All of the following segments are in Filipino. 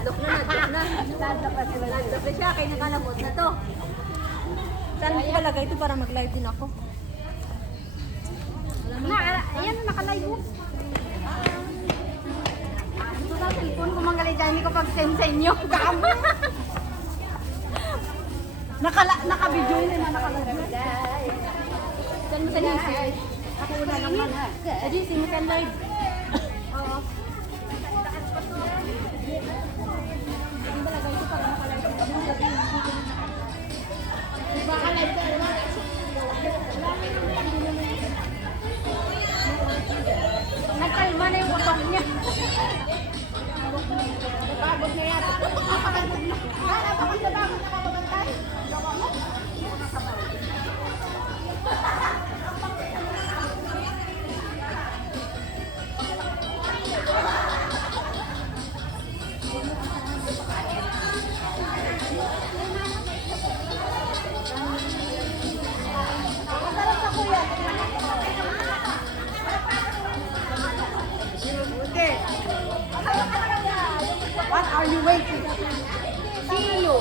Nadlok na. Nadlok na siya, kaya nakalabot na to. Saan mo ilalagay ito para mag-live din ako? Ayan, nakalive mo. Ito na, cellphone ko manggalay dyan, hindi ko pag-send sa inyo. Naka-video yun na nakalive. Saan mo sa nisi? Ako una naman ha. Sa nisi mo sa live. Oo. Ang balagay ito para makalive. Makalive ka naman. Nagkalma na yung utok niya. Napagod na yata. Napagod na. Napagod na nakapagantay. Masarap sa kuya. What are you waiting? See you.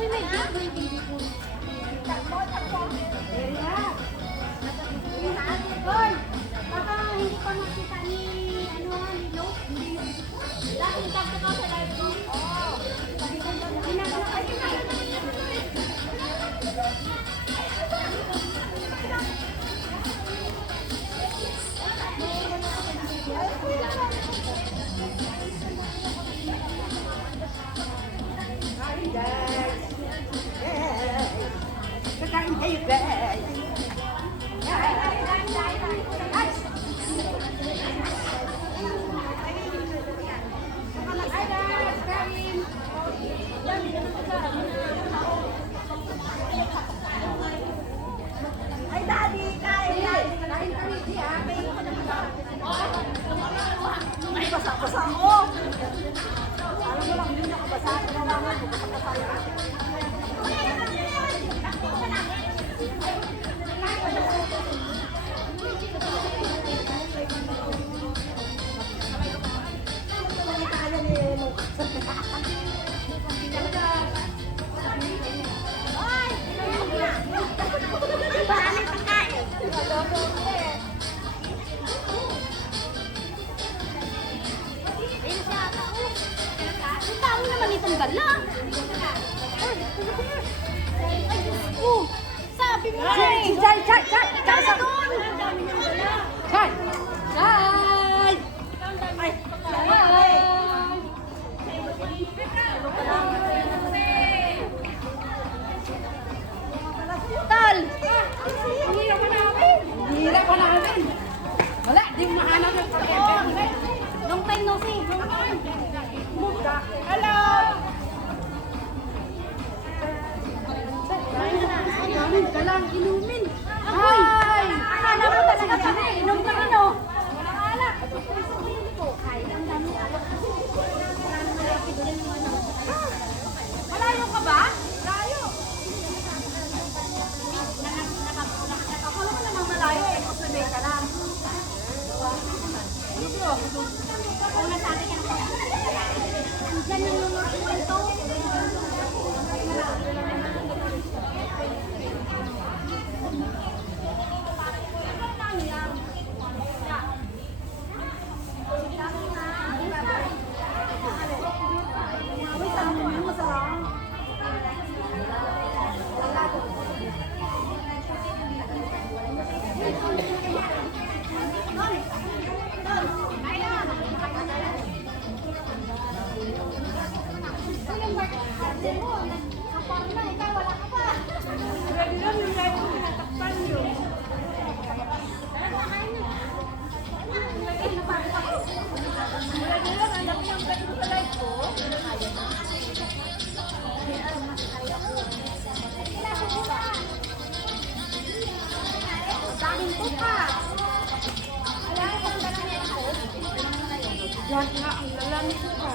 Uy, may Hoy, baka hindi pa makita ni Lo. Dahil tagto ka sa live ko. Oo. Ginagawa kasi na. Kakain kayo guys. Ay, daddy, kain. Kain kami, di ha. Ay, basa-basa ako. Alam mo lang, hindi nakabasa. Ano naman, basa-basa yan. Sabi mo Chay! Chay na doon! Chay! Chay! Tal! Hira pa namin! Wala, di mo mahanap yung pagkakita. Long time no see. Hello! Ka lang, inumin. Hi! Akala mo talaga kami. Inom ka ano? Walang alak. Kain lang namin alak. Malayo ka ba? Malayo. Ako naman namang malayo eh. Kung sabay ka lang. Kung nasabi ka na. Diyan yung mga kwento. Yan nga, ang lalamig ka.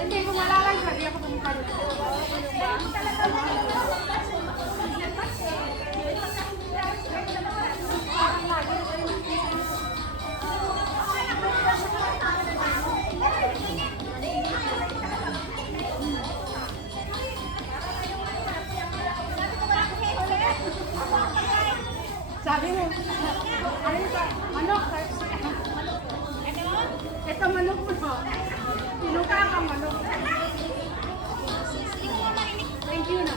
Hindi ko malalang sabi ako pumunta dito. Sabi mo, ano ka? Manok. Ito manok mo. Pinuka ka manok. Thank you na.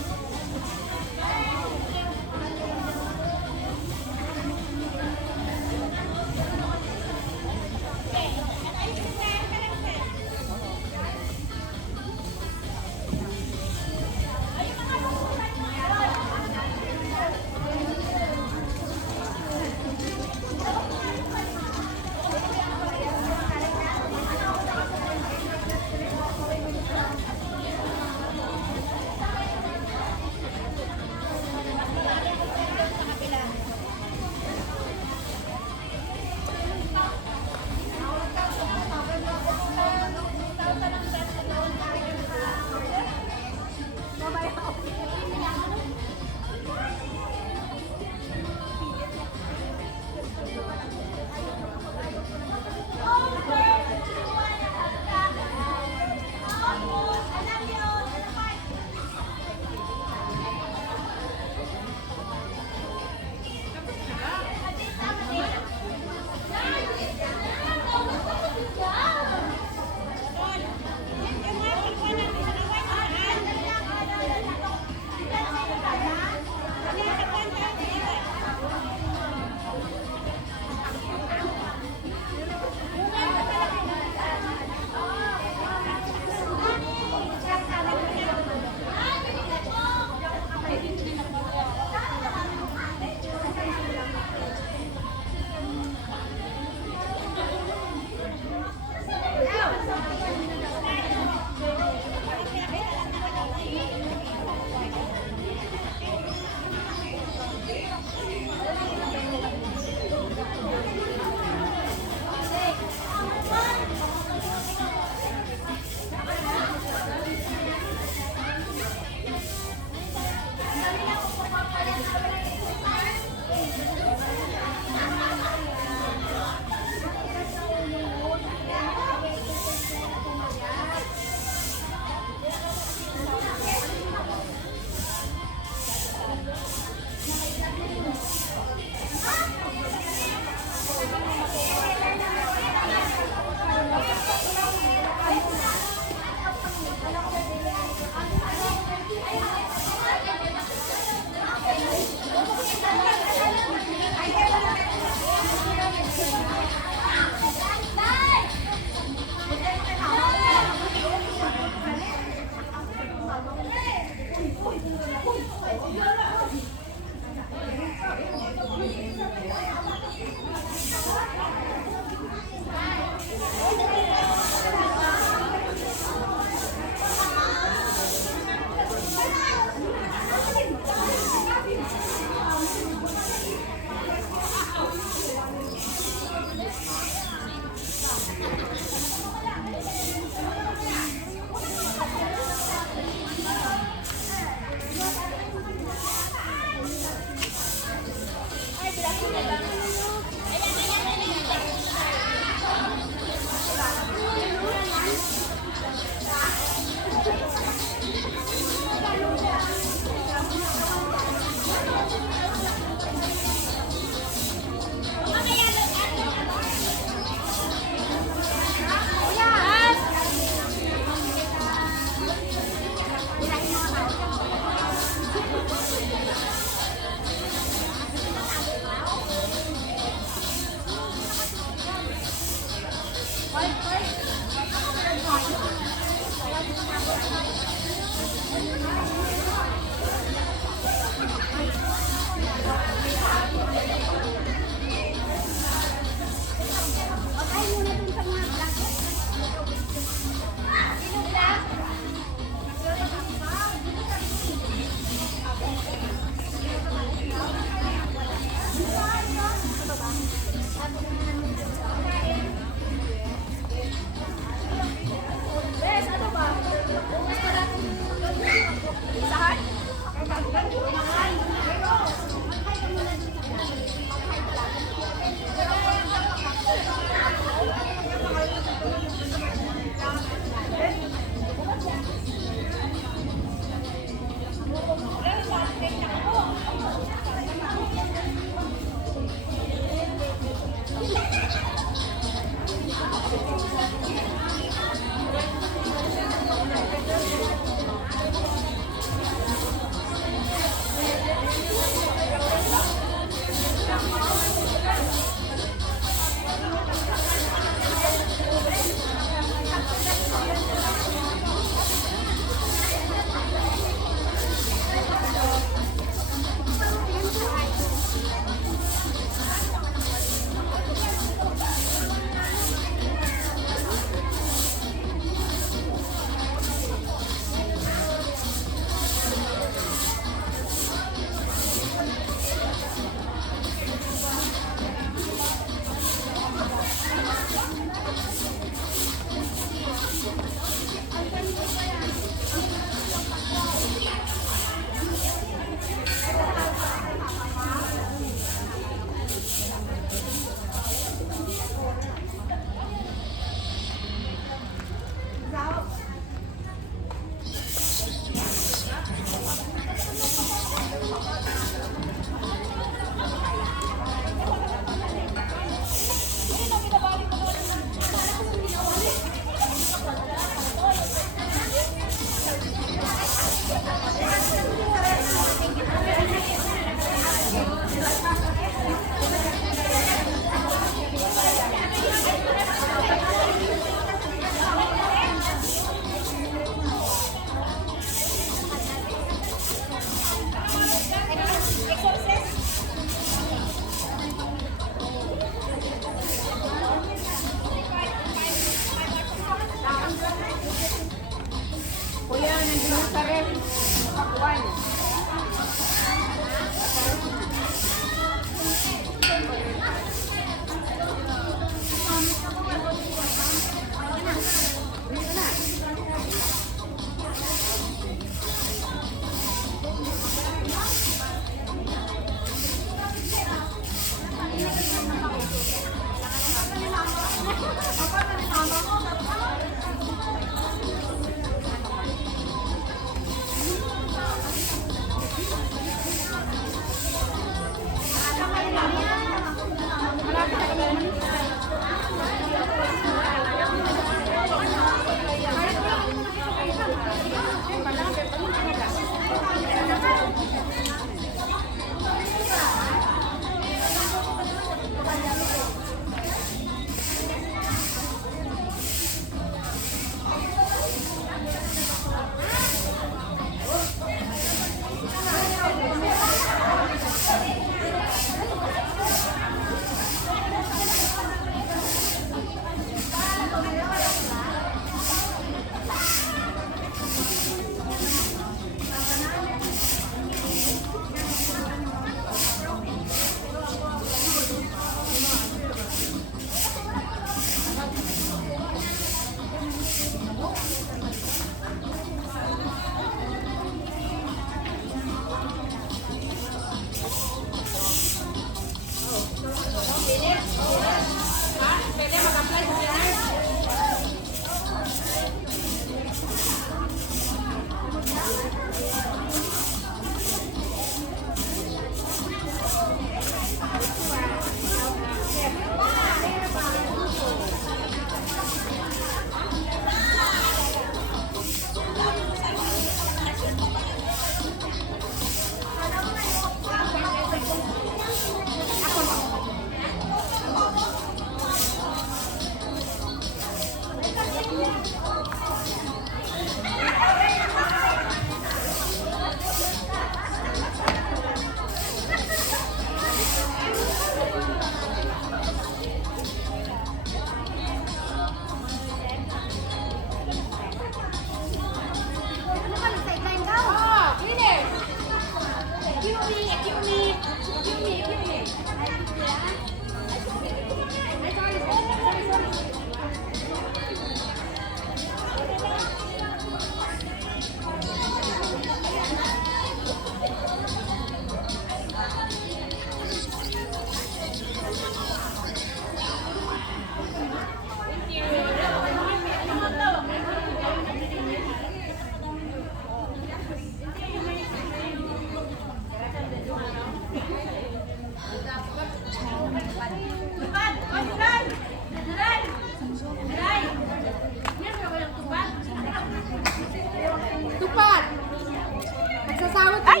Ay!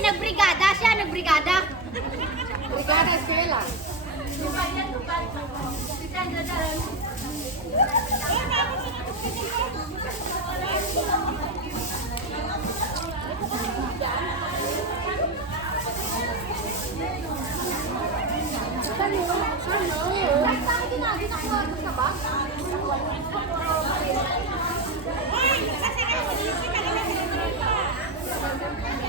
Nagbrigada siya, nagbrigada. Brigada Eskwela. Thank you.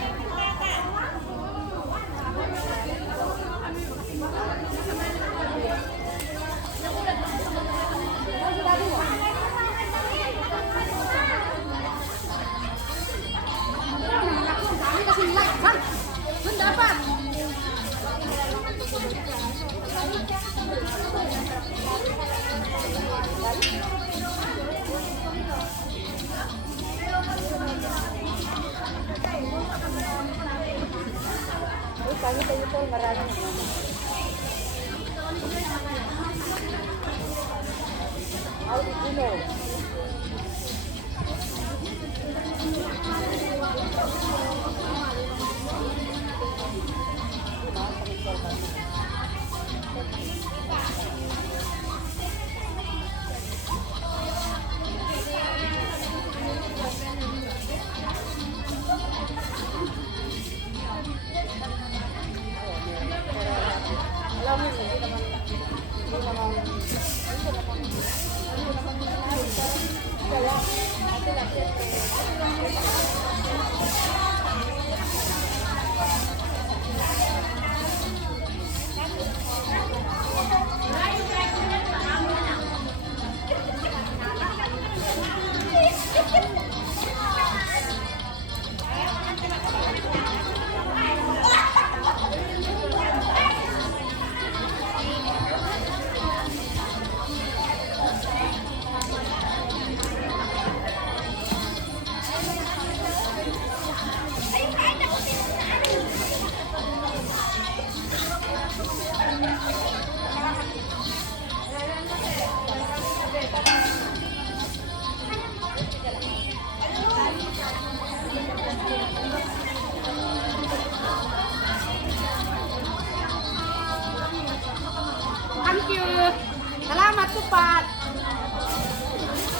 Salamat, Tupad.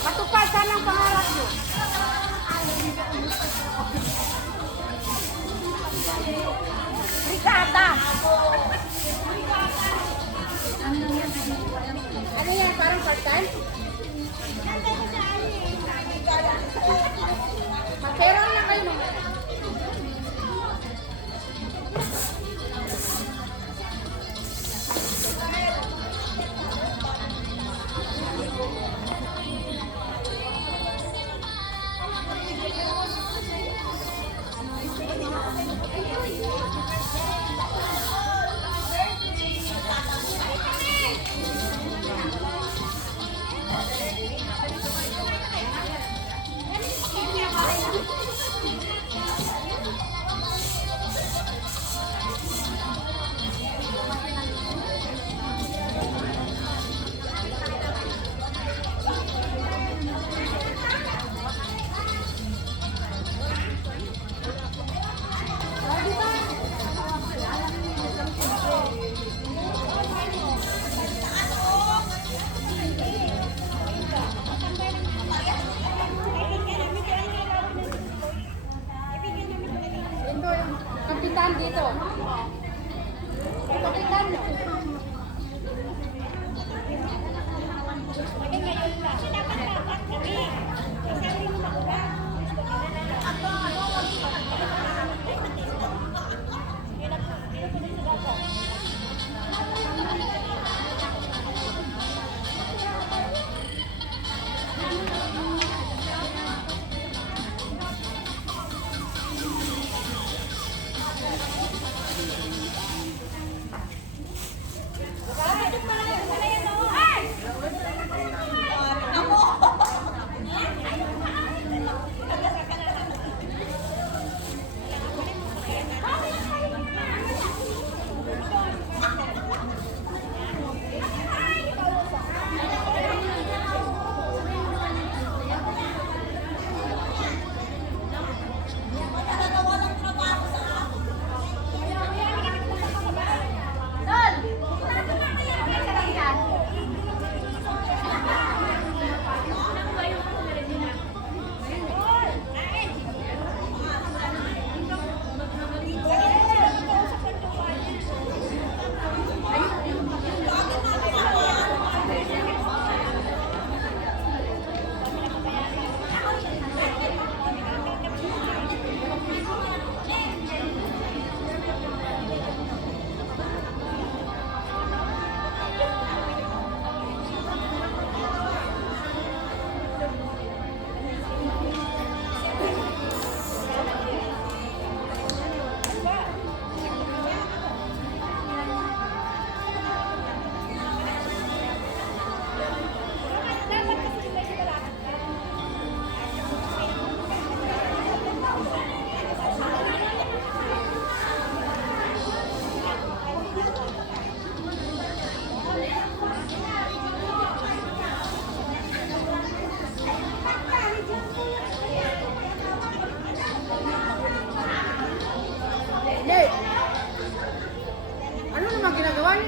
Matupad sana ang pangarap mo. Brigada. Ano yan? Parang part-time? Magperon lang kayo mo. Kapitan dito. Kapitan no.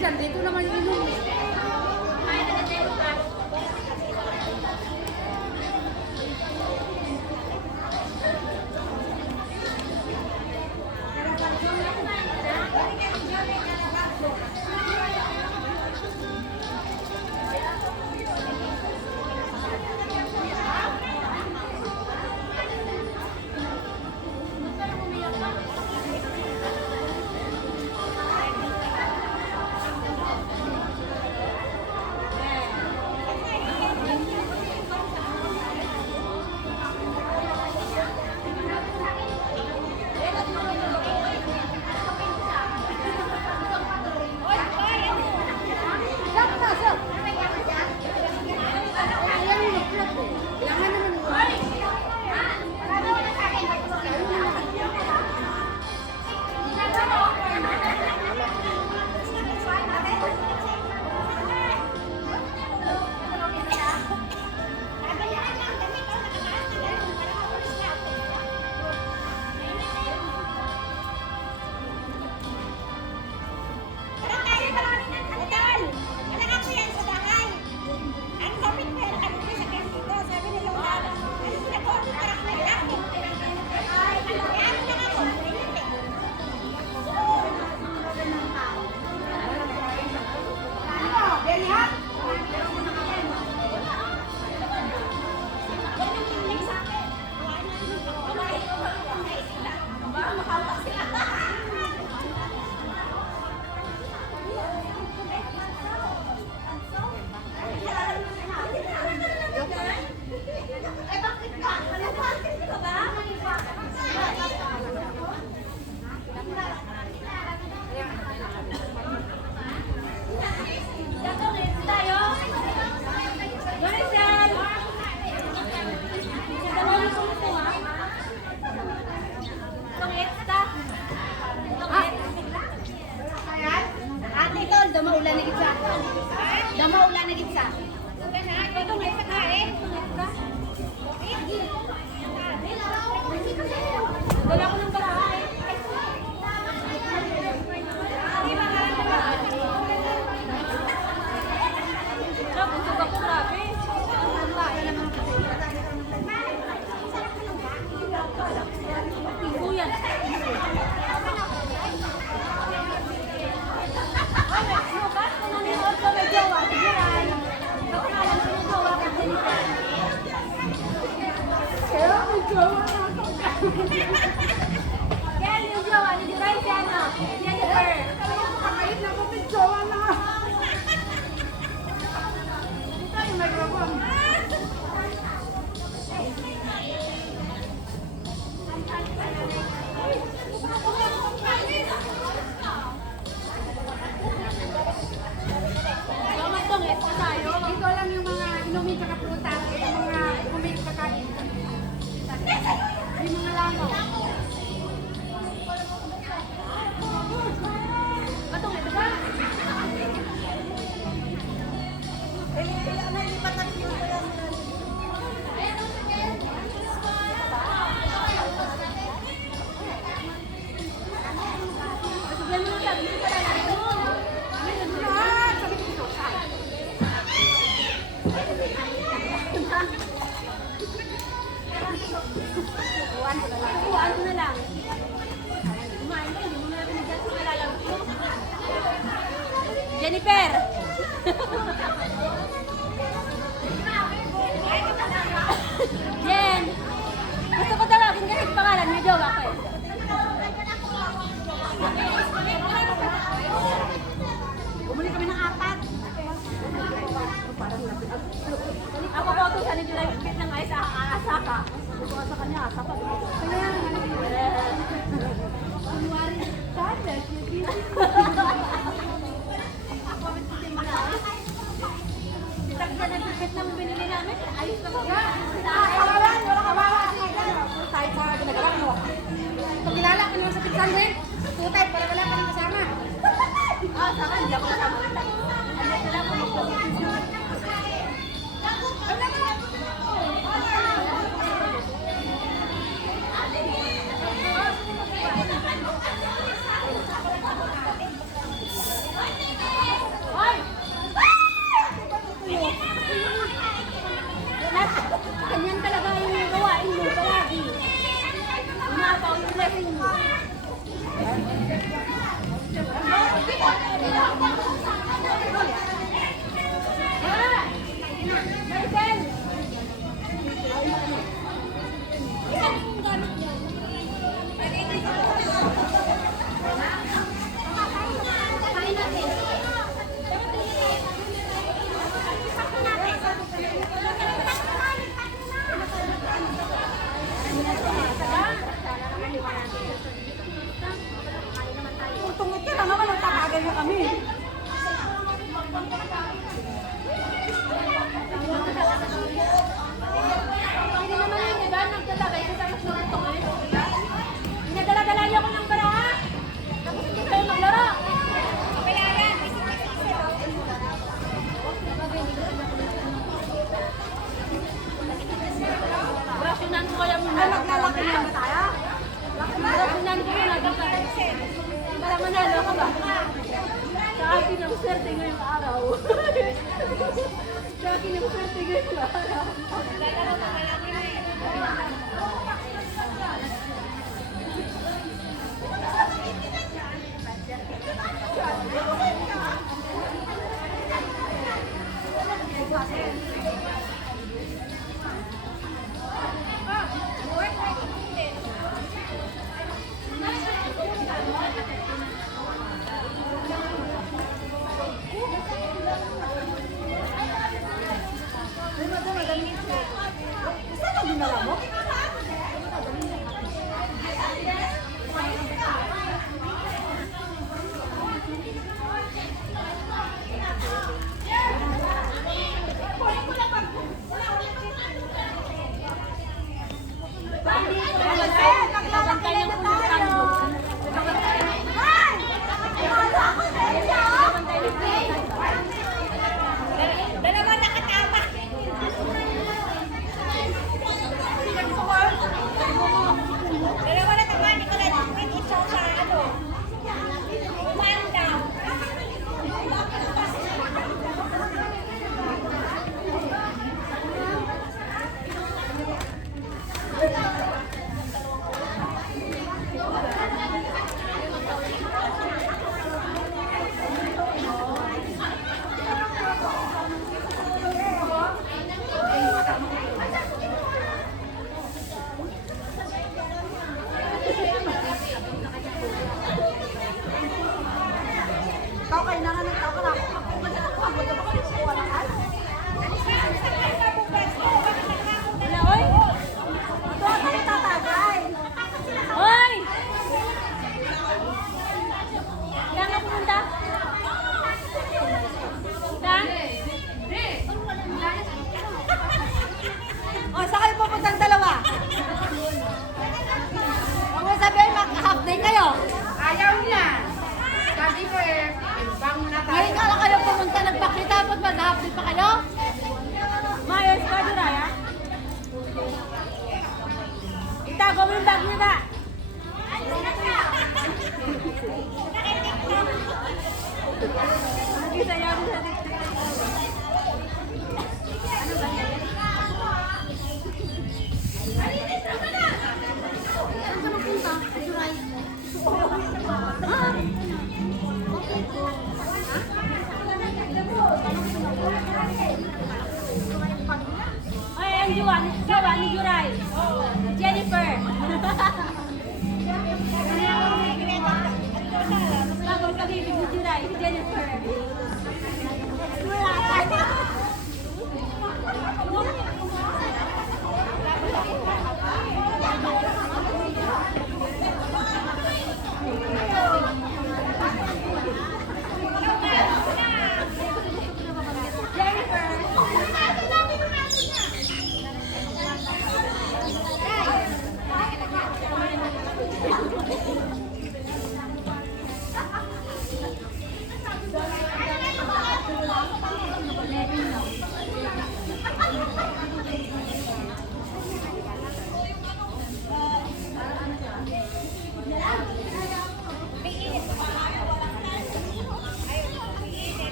dyan, dito naman yung inom. Ate tol, dama ulan na gitsa. Dama ulan na gitsa. Wala ko ng barahay. Busog ako, grabe. Tingko yan. Bukas, kung nanonood ka may jowa, sige ay. Bakit alam ko yung jowa ka, Jennifer? Kaya may jowa na ako. Kaya yung jowa, ni Jiray si ano? Jennifer. Kahit na ko may jowa na. Ito yung microphone. Salamat tong, eto tayo. Ito lang yung mga inumin sa kaprutas, yung mga kumit kakain. Yung mga langaw. Batong, ito ba? Yan mo lang, hindi ka lang. Kuhaan ko na lang. Kumain ka, hindi mo na pinagyan sa malalang. Jennifer! Jen! Gusto ko tawagin kasi pangalan, may jowa ko eh. Bumuli kami ng 4. Ako po ito sa nila yung bit ng ice asaka. Gusto ko sa kanya asaka. Kaya, kunwari, tatas, Tagda na bit ng binili namin. Ayos na ba? kawalan, wala kawawa. Tayo sa ginagawa mo. Pag kilala ka naman sa pitsan din, tutay para wala ka nang kasama. Ah, saka hindi ako kasama. Ano sila po magpapit. nga kami. Hindi naman yun, diba? Nagtatagay sa tapos ng ito eh. Pinadala-dala niyo ako ng baraha. Tapos hindi kayo maglaro. Kapilaran, Rasyonan ko kaya muna. Ay, maglalaki na ba tayo? Rasyonan ko muna. Para manalo ka ba? Sa akin ang swerte ngayong araw. Sa akin ang swerte ngayong araw. Saan ang dinala mo? Nagkakantay ng pulutan mo. Dalawa na katama. Dalawa na katama. Hindi ko na dipin isa sa ano. Umanda. Ikaw kayo na nga nagtao ka na. Ako kasi ako habol na baka nagkukuha ng ano. Wala, oy! Ito ako kayo tatagay. Oy! Saan ka pumunta? Saan? O, saan kayo pupuntang dalawa? Huwag mo sabihin, mag-half day kayo. Ayaw niya. Sabi ko eh, bang na Ngayon ka lang kayo pumunta, nagpakita, tapos mag-half day pa kayo? Mayos ka, Duraya? Itago mo yung bag niya ba? Nag-isayaw mo sa TikTok. Ano ba yan? Saan ka napunta? Juray. Ay, ang jowa ni Juray. Jennifer. Bagong pag-ibig ni Juray, si Jennifer.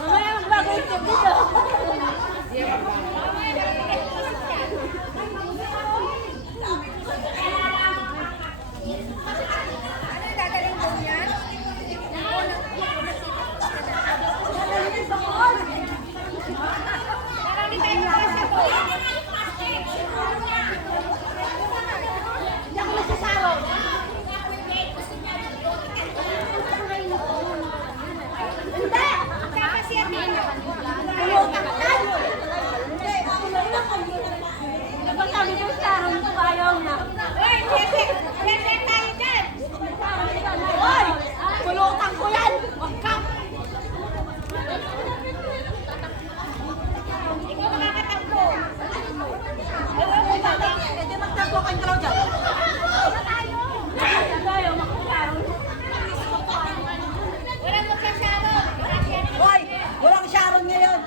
Mamaya magbago yung tip dito. Kapag sabi ko sa araw nito, ayaw na. Hoy! Pulutan ko yan! Wag ka! Hindi magtapo kayong dalaw dyan. Tayo, makakaroon. Hoy! Walang Sharon ngayon!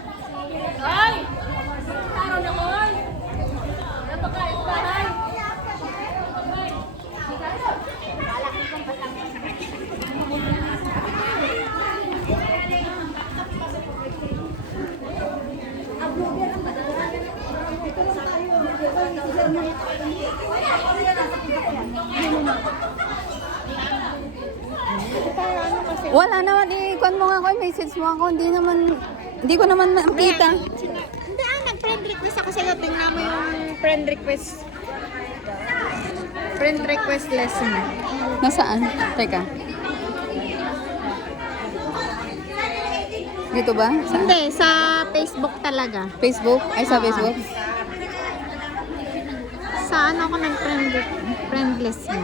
Ay! Sharon ako, ay! Napakain bahay. Wala naman, i-kuan mo nga ako, message mo ako, hindi ko naman makita. Hindi nag-friend request ako sa'yo. Tingnan mo yung friend request. Friend request lesson. Nasaan? Teka. Dito ba? Saan? Hindi, sa Facebook talaga. Facebook? Ay, sa Facebook? Sa ano ako nag-friend list mo?